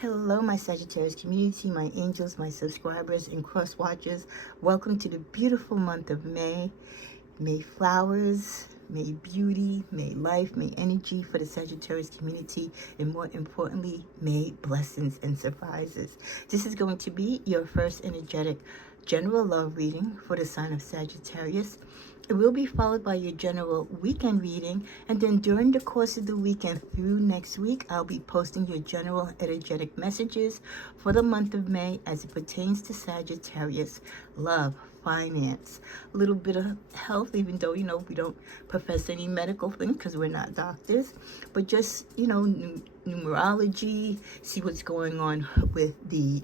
Hello, my Sagittarius community, my angels, my subscribers, and cross watchers. Welcome to the beautiful month of May. May flowers, may beauty, may life, may energy for the Sagittarius community, and more importantly, may blessings and surprises. This is going to be your first energetic general love reading for the sign of Sagittarius. It will be followed by your general weekend reading, and then during the course of the weekend through next week, I'll be posting your general energetic messages for the month of May as it pertains to Sagittarius, love, finance, a little bit of health, even though, we don't profess any medical thing because we're not doctors, but just, numerology, see what's going on with the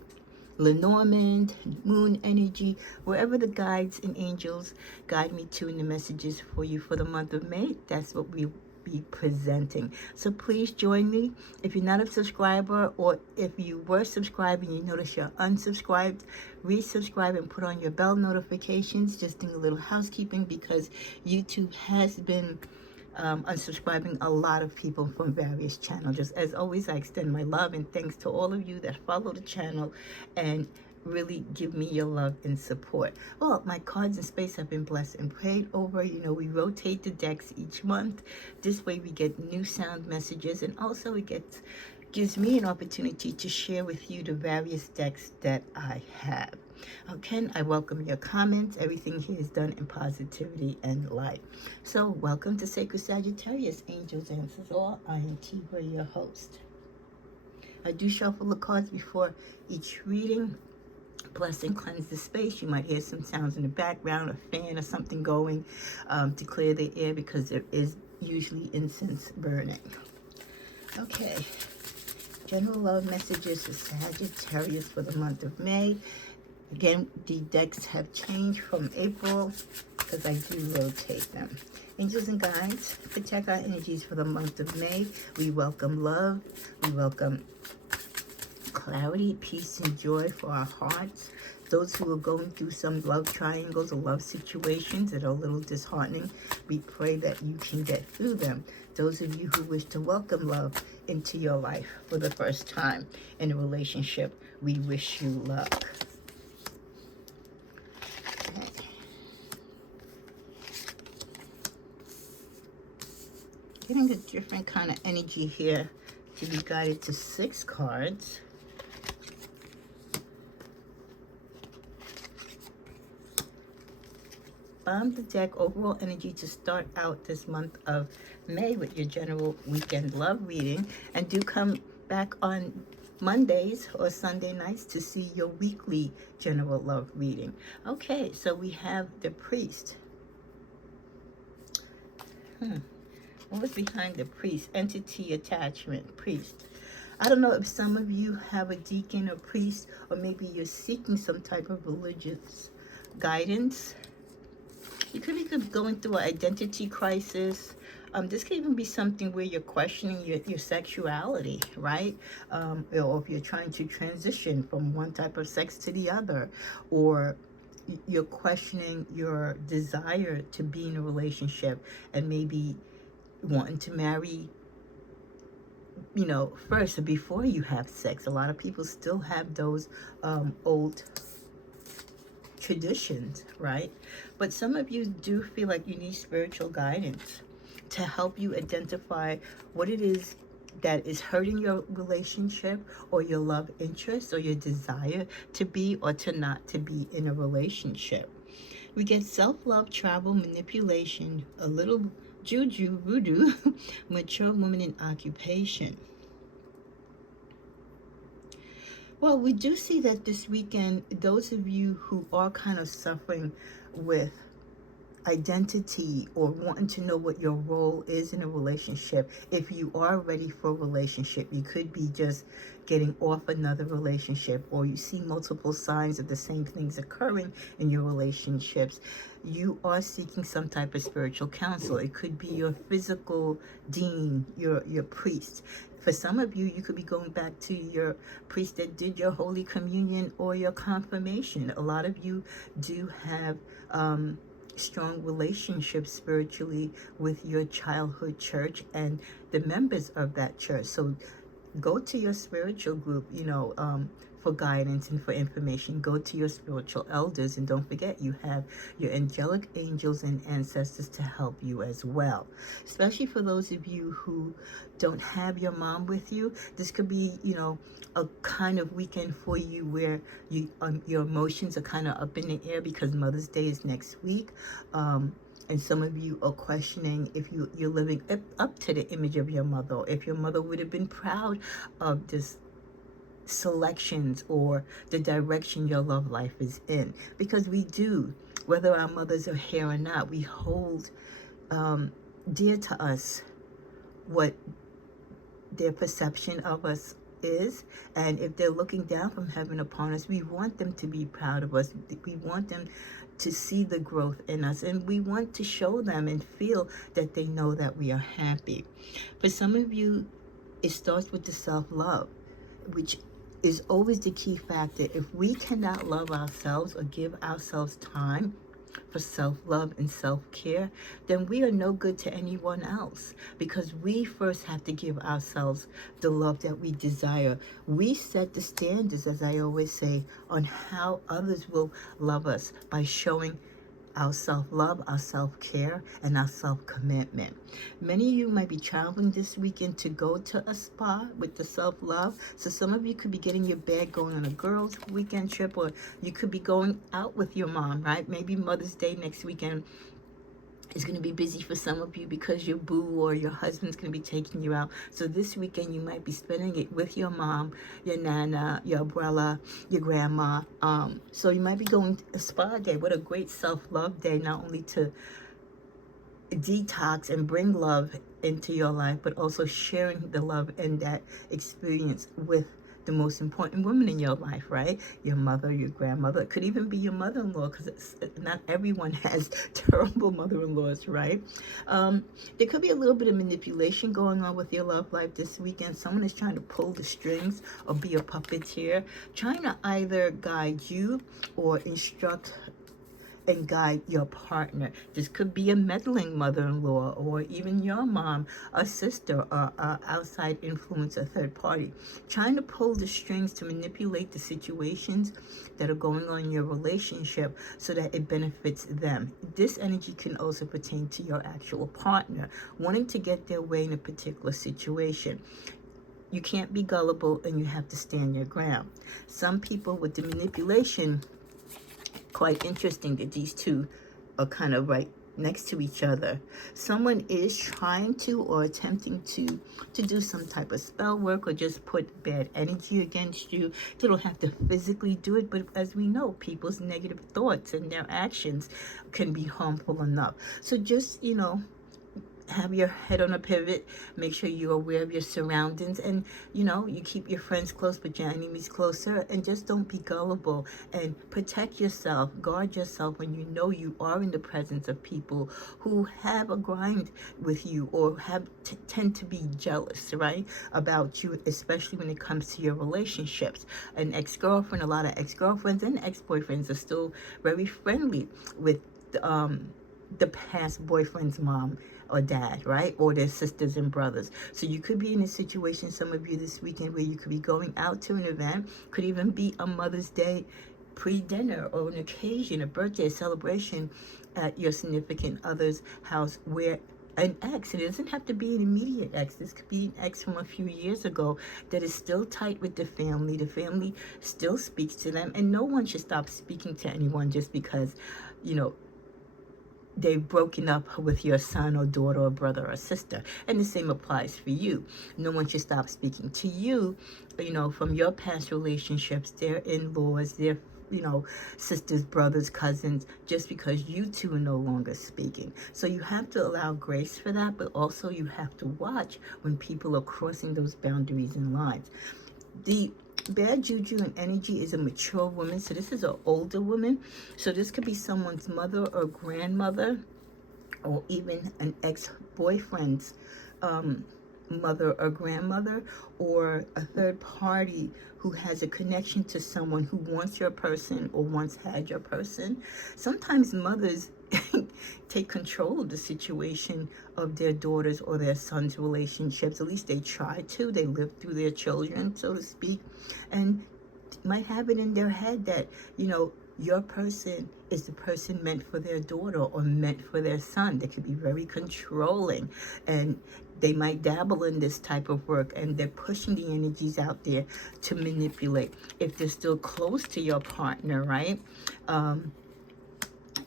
Lenormand, moon energy, wherever the guides and angels guide me to in the messages for you for the month of May. That's what we be presenting. So please join me. If you're not a subscriber, or if you were subscribed and you notice you're unsubscribed, resubscribe and put on your bell notifications. Just doing a little housekeeping because YouTube has been unsubscribing a lot of people from various channels. Just as always, I extend my love and thanks to all of you that follow the channel and really give me your love and support. Well, my cards in space have been blessed and prayed over. We rotate the decks each month. This way we get new sound messages, and also it gives me an opportunity to share with you the various decks that I have. Okay, I welcome your comments. Everything here is done in positivity and light. So welcome to Sacred Sagittarius, Angels Answers All. I am Tigra, your host. I do shuffle the cards before each reading. Bless and cleanse the space. You might hear some sounds in the background, a fan or something going to clear the air because there is usually incense burning. Okay, general love messages for Sagittarius for the month of May. Again, the decks have changed from April because I do rotate them. Angels and guides, protect our energies for the month of May. We welcome love. We welcome clarity, peace, and joy for our hearts. Those who are going through some love triangles or love situations that are a little disheartening, we pray that you can get through them. Those of you who wish to welcome love into your life for the first time in a relationship, we wish you luck. Getting a different kind of energy here to be guided to 6 cards. Bottom of the deck, overall energy to start out this month of May with your general weekend love reading. And do come back on Mondays or Sunday nights to see your weekly general love reading. Okay, so we have the priest. What was behind the priest? Entity, attachment, priest. I don't know if some of you have a deacon or priest, or maybe you're seeking some type of religious guidance. You could be going through an identity crisis. This could even be something where you're questioning your sexuality, right? Or if you're trying to transition from one type of sex to the other, or you're questioning your desire to be in a relationship and maybe wanting to marry, first or before you have sex. A lot of people still have those old traditions, right? But some of you do feel like you need spiritual guidance to help you identify what it is that is hurting your relationship or your love interest or your desire to be or to not to be in a relationship. We get self-love, travel, manipulation, a little juju, voodoo, mature woman in occupation. Well, we do see that this weekend, those of you who are kind of suffering with identity or wanting to know what your role is in a relationship, if you are ready for a relationship, you could be just getting off another relationship, or you see multiple signs of the same things occurring in your relationships. You are seeking some type of spiritual counsel. It could be your physical dean, your priest. For some of you, you could be going back to your priest that did your Holy Communion or your confirmation. A lot of you do have strong relationships spiritually with your childhood church and the members of that church. So go to your spiritual group, for guidance and for information. Go to your spiritual elders, and don't forget you have your angelic angels and ancestors to help you as well. Especially for those of you who don't have your mom with you, this could be, a kind of weekend for you where your emotions are kind of up in the air because Mother's Day is next week. And some of you are questioning if you're living up to the image of your mother, or if your mother would have been proud of this selections or the direction your love life is in. Because we do, whether our mothers are here or not, we hold dear to us what their perception of us is. And if they're looking down from heaven upon us, we want them to be proud of us. We want them to see the growth in us, and we want to show them and feel that they know that we are happy. For some of you, it starts with the self-love, which is always the key factor. If we cannot love ourselves or give ourselves time for self-love and self-care, then we are no good to anyone else, because we first have to give ourselves the love that we desire. We set the standards, as I always say, on how others will love us by showing our self-love, our self-care, and our self-commitment. Many of you might be traveling this weekend to go to a spa with the self-love. So some of you could be getting your bag going on a girls' weekend trip, or you could be going out with your mom, right? Maybe Mother's Day next weekend is going to be busy for some of you because your boo or your husband's going to be taking you out. So this weekend you might be spending it with your mom, your nana, your abuela, your grandma. So you might be going to a spa day. What a great self-love day, not only to detox and bring love into your life, but also sharing the love and that experience with the most important woman in your life, right? Your mother, your grandmother. It could even be your mother-in-law, because not everyone has terrible mother-in-laws, right? There could be a little bit of manipulation going on with your love life this weekend. Someone is trying to pull the strings or be a puppeteer, trying to either guide you or instruct and guide your partner. This could be a meddling mother-in-law, or even your mom, a sister, or a outside influence, a third party, trying to pull the strings to manipulate the situations that are going on in your relationship so that it benefits them. This energy can also pertain to your actual partner, wanting to get their way in a particular situation. You can't be gullible, and you have to stand your ground. Some people with the manipulation, quite interesting that these two are kind of right next to each other. Someone is trying to or attempting to do some type of spell work or just put bad energy against you. They don't have to physically do it, but as we know, people's negative thoughts and their actions can be harmful enough. So just, have your head on a pivot. Make sure you're aware of your surroundings, and you keep your friends close but your enemies closer. And just don't be gullible, and protect yourself, guard yourself when you know you are in the presence of people who have a grind with you or tend to be jealous, right, about you, especially when it comes to your relationships. An ex-girlfriend, a lot of ex-girlfriends and ex-boyfriends are still very friendly with the past boyfriend's mom or dad, right? Or their sisters and brothers. So you could be in a situation, some of you this weekend, where you could be going out to an event, could even be a Mother's Day pre-dinner or an occasion, a birthday, a celebration at your significant other's house, where an ex, and it doesn't have to be an immediate ex, this could be an ex from a few years ago that is still tight with the family still speaks to them, and no one should stop speaking to anyone just because, they've broken up with your son or daughter or brother or sister. And the same applies for you. No one should stop speaking to you, from your past relationships, their in-laws, their sisters, brothers, cousins, just because you two are no longer speaking. So you have to allow grace for that, but also you have to watch when people are crossing those boundaries and lines. The bad juju and energy is a mature woman. So this is an older woman. So this could be someone's mother or grandmother, or even an ex-boyfriend's mother or grandmother, or a third party who has a connection to someone who wants your person or once had your person. Sometimes mothers take control of the situation of their daughters or their sons' relationships. At least they try to. They live through their children, so to speak, and might have it in their head that, your person is the person meant for their daughter or meant for their son. They could be very controlling, and they might dabble in this type of work, and they're pushing the energies out there to manipulate. If they're still close to your partner, right?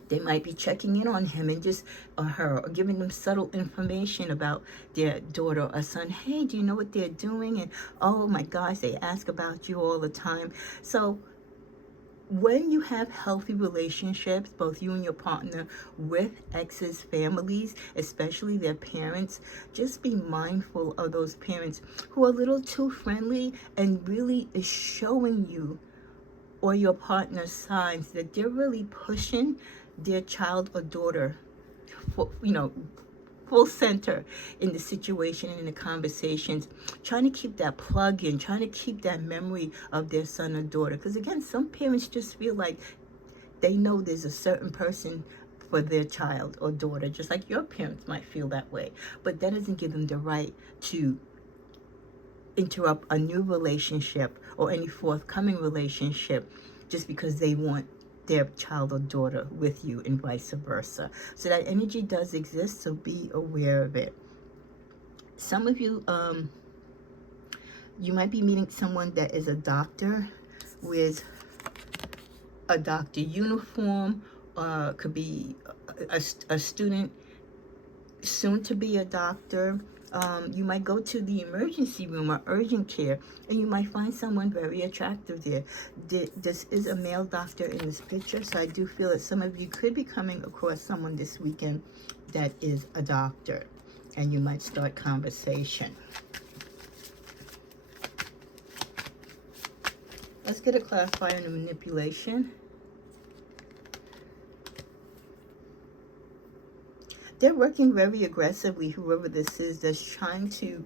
They might be checking in on him and just, or her, or giving them subtle information about their daughter or son. Hey, do you know what they're doing? And oh my gosh, they ask about you all the time. So when you have healthy relationships, both you and your partner, with exes' families, especially their parents, just be mindful of those parents who are a little too friendly and really is showing you or your partner signs that they're really pushing their child or daughter for, full center in the situation and in the conversations, trying to keep that plug in, trying to keep that memory of their son or daughter. Because again, some parents just feel like they know there's a certain person for their child or daughter, just like your parents might feel that way. But that doesn't give them the right to interrupt a new relationship or any forthcoming relationship just because they want their child or daughter with you, and vice versa. So that energy does exist, so be aware of it. Some of you, you might be meeting someone that is a doctor with a doctor uniform, could be a student soon to be a doctor. You might go to the emergency room or urgent care, and you might find someone very attractive there. This is a male doctor in this picture, so I do feel that some of you could be coming across someone this weekend that is a doctor, and you might start conversation. Let's get a clarifier on the manipulation. They're working very aggressively, whoever this is, that's trying to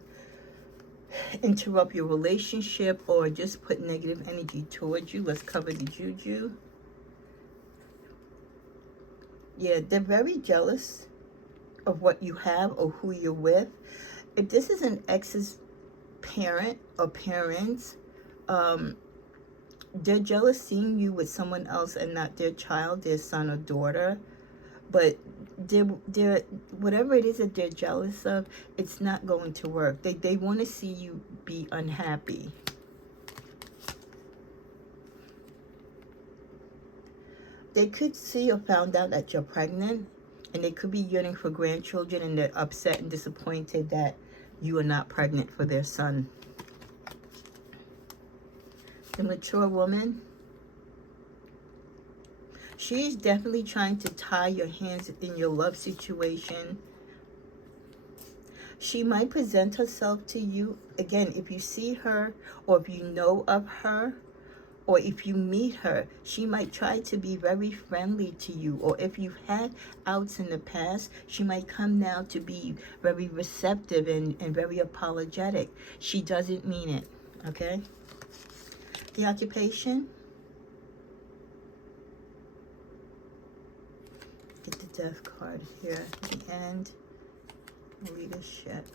interrupt your relationship or just put negative energy towards you. Let's cover the juju. Yeah, they're very jealous of what you have or who you're with. If this is an ex's parent or parents, they're jealous seeing you with someone else and not their child, their son or daughter. But they're whatever it is that they're jealous of, it's not going to work. They want to see you be unhappy. They could see or found out that you're pregnant, and they could be yearning for grandchildren, and they're upset and disappointed that you are not pregnant for their son. The mature woman, she's definitely trying to tie your hands in your love situation. She might present herself to you. Again, if you see her or if you know of her or if you meet her, she might try to be very friendly to you. Or if you've had outs in the past, she might come now to be very receptive and very apologetic. She doesn't mean it, okay? The occupation. Get the Death card here at the end. Leadership.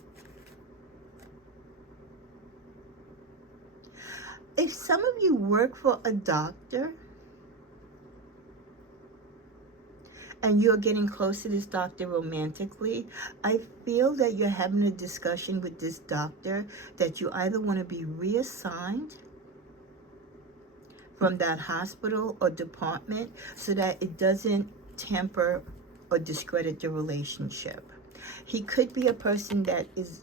If some of you work for a doctor and you're getting close to this doctor romantically, I feel that you're having a discussion with this doctor that you either want to be reassigned from that hospital or department so that it doesn't temper or discredit the relationship. He could be a person that is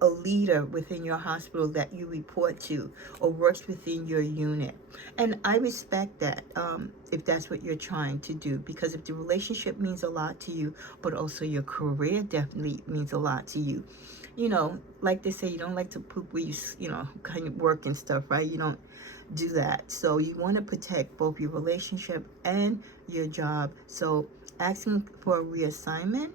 a leader within your hospital that you report to or works within your unit. And I respect that if that's what you're trying to do, because if the relationship means a lot to you, but also your career definitely means a lot to you. You know, like they say, you don't like to poop where you know, kind of work and stuff, right? You don't do that. So you want to protect both your relationship and your job. So asking for a reassignment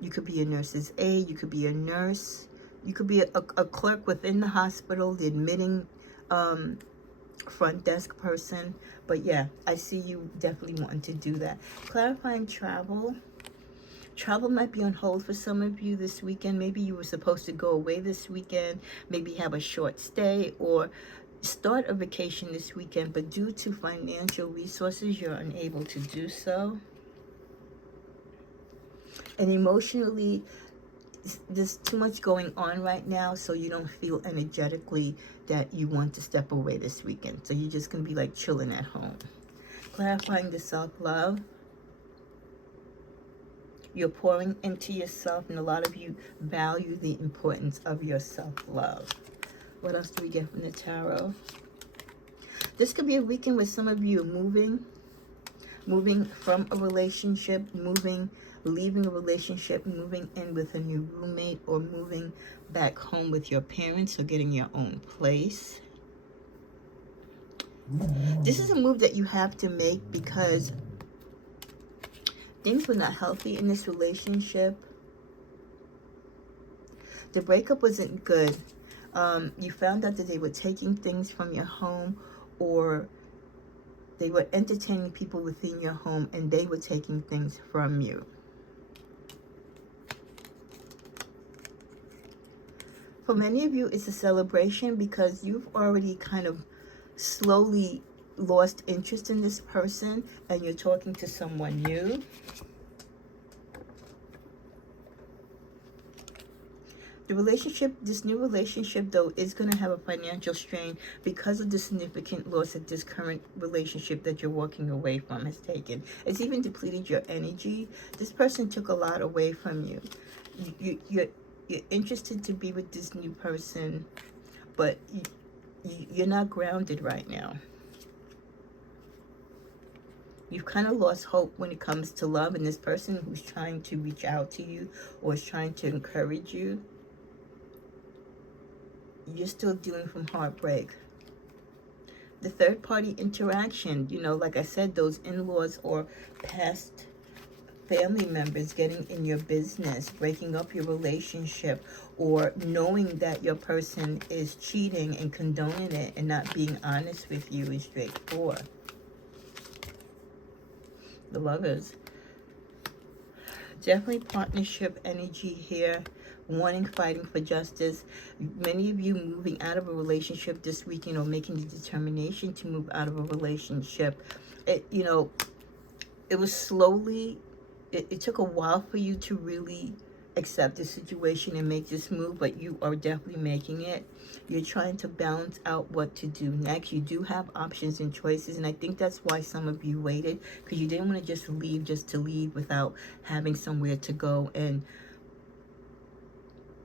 You could be a nurse's aide. You could be a nurse. You could be a clerk within the hospital, the admitting front desk person. But yeah, I see you definitely wanting to do that. Clarifying travel. Travel might be on hold for some of you this weekend. Maybe you were supposed to go away this weekend, maybe have a short stay, or start a vacation this weekend, but due to financial resources, you're unable to do so. And emotionally, there's too much going on right now, so you don't feel energetically that you want to step away this weekend. So you're just going to be like chilling at home. Clarifying the self-love. You're pouring into yourself, and a lot of you value the importance of your self-love. What else do we get from the tarot? This could be a weekend where some of you are moving from a relationship, leaving a relationship, moving in with a new roommate, or moving back home with your parents, or getting your own place. This is a move that you have to make because things were not healthy in this relationship. The breakup wasn't good. You found out that they were taking things from your home, or they were entertaining people within your home, and they were taking things from you. For many of you, it's a celebration because you've already kind of slowly lost interest in this person, and you're talking to someone new. The relationship, this new relationship, though, is going to have a financial strain because of the significant loss that this current relationship that you're walking away from has taken. It's even depleted your energy. This person took a lot away from you. You're interested to be with this new person, but you're not grounded right now. You've kind of lost hope when it comes to love, and this person who's trying to reach out to you or is trying to encourage you, you're still dealing from heartbreak. The third party interaction, you know, like I said, those in-laws or past family members getting in your business, breaking up your relationship, or knowing that your person is cheating and condoning it and not being honest with you and straightforward. The Lovers. Definitely partnership energy here. Wanting, fighting for justice. Many of you moving out of a relationship this weekend, or making the determination to move out of a relationship. You know, it was slowly, it took a while for you to really accept the situation and make this move, but you are definitely making it. You're trying to balance out what to do next. You do have options and choices, and I think that's why some of you waited, because you didn't want to just leave without having somewhere to go, and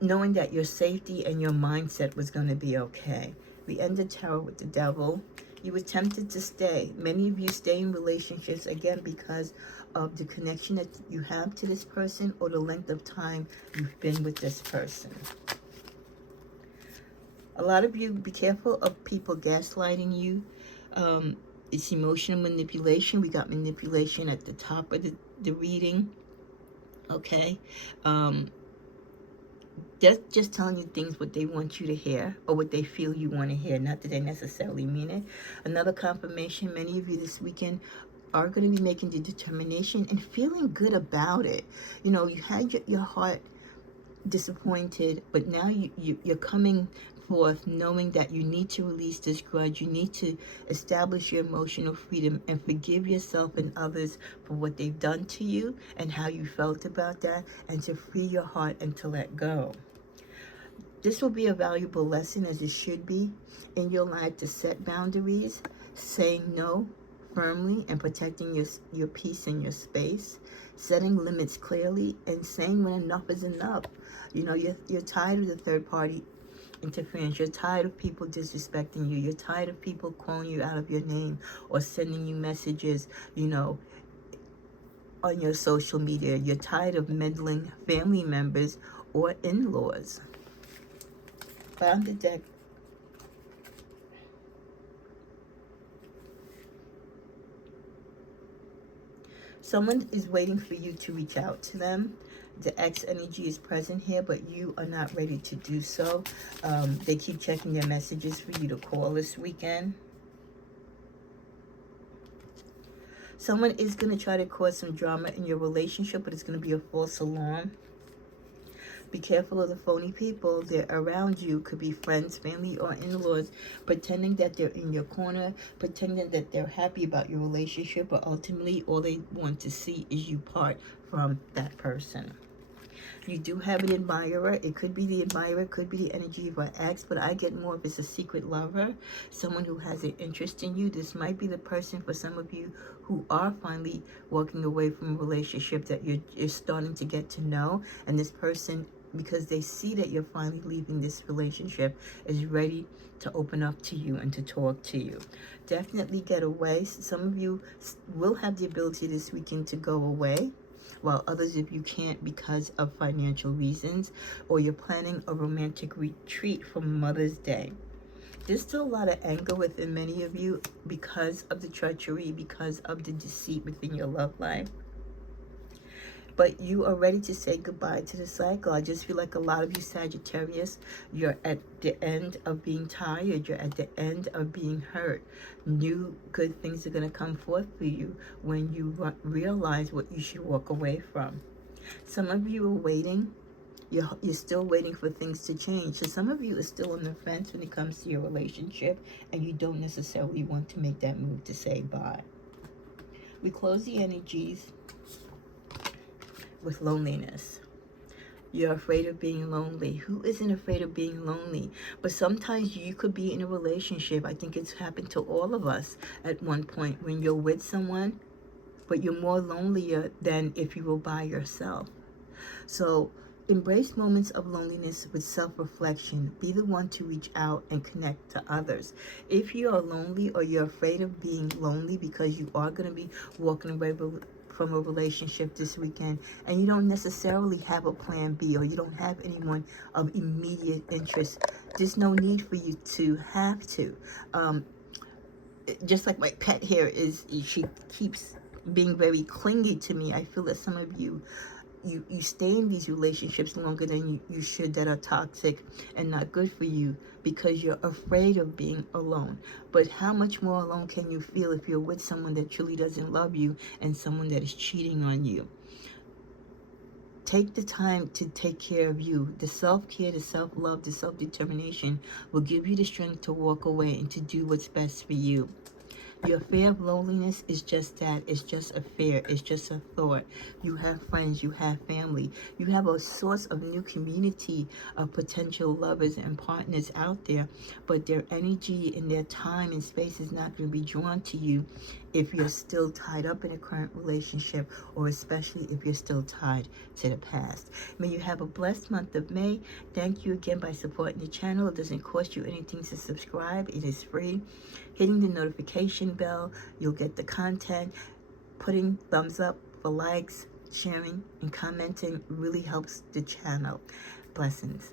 knowing that your safety and your mindset was going to be okay. We ended tarot with the Devil. You were tempted to stay. Many of you stay in relationships, again, because of the connection that you have to this person, or the length of time you've been with this person. A lot of you, be careful of people gaslighting you. It's emotional manipulation. We got manipulation at the top of the reading. Okay. Just telling you things what they want you to hear, or what they feel you want to hear, not that they necessarily mean it. Another confirmation, many of you this weekend are going to be making the determination and feeling good about it. You know, you had your heart disappointed, but now you're coming forth knowing that you need to release this grudge. You need to establish your emotional freedom and forgive yourself and others for what they've done to you and how you felt about that, and to free your heart and to let go. This will be a valuable lesson, as it should be, in your life, to set boundaries, saying no firmly, and protecting your peace and your space, setting limits clearly, and saying when enough is enough. You know, you're tired of the third party interference. You're tired of people disrespecting you. You're tired of people calling you out of your name or sending you messages, you know, on your social media. You're tired of meddling family members or in-laws. Bottom of the deck. Someone is waiting for you to reach out to them. The X energy is present here, but you are not ready to do so. They keep checking your messages for you to call this weekend. Someone is going to try to cause some drama in your relationship, but it's going to be a false alarm. Be careful of the phony people. They're around you. Could be friends, family, or in-laws, pretending that they're in your corner, pretending that they're happy about your relationship, but ultimately all they want to see is you part from that person. You do have an admirer. It could be the admirer, could be the energy of an ex, but I get more of it's a secret lover, someone who has an interest in you. This might be the person for some of you who are finally walking away from a relationship that you're starting to get to know, and this person, because they see that you're finally leaving this relationship, is ready to open up to you and to talk to you. Definitely get away. Some of you will have the ability this weekend to go away, while others, if you can't because of financial reasons, or you're planning a romantic retreat for Mother's Day. There's still a lot of anger within many of you because of the treachery, because of the deceit within your love life. But you are ready to say goodbye to the cycle. I just feel like a lot of you Sagittarius, you're at the end of being tired. You're at the end of being hurt. New good things are going to come forth for you when you realize what you should walk away from. Some of you are waiting. You're still waiting for things to change. So some of you are still on the fence when it comes to your relationship, and you don't necessarily want to make that move to say bye. We close the energies with loneliness. You're afraid of being lonely. Who isn't afraid of being lonely? But sometimes you could be in a relationship. I think it's happened to all of us at one point, when you're with someone, but you're more lonelier than if you were by yourself. So embrace moments of loneliness with self-reflection. Be the one to reach out and connect to others. If you are lonely, or you're afraid of being lonely because you are going to be walking away from a relationship this weekend, and you don't necessarily have a plan B, or you don't have anyone of immediate interest, there's no need for you to have to. Just like my pet here she keeps being very clingy to me. I feel that some of you stay in these relationships longer than you should, that are toxic and not good for you, because you're afraid of being alone. But how much more alone can you feel if you're with someone that truly doesn't love you, and someone that is cheating on you? Take the time to take care of you. The self-care, the self-love, the self-determination will give you the strength to walk away and to do what's best for you. Your fear of loneliness is just that. It's just a fear. It's just a thought. You have friends. You have family. You have a source of new community of potential lovers and partners out there. But their energy and their time and space is not going to be drawn to you if you're still tied up in a current relationship, or especially if you're still tied to the past. May you have a blessed month of May. Thank you again by supporting the channel. It doesn't cost you anything to subscribe. It is free. Hitting the notification bell, you'll get the content. Putting thumbs up for likes, sharing, and commenting really helps the channel. Blessings.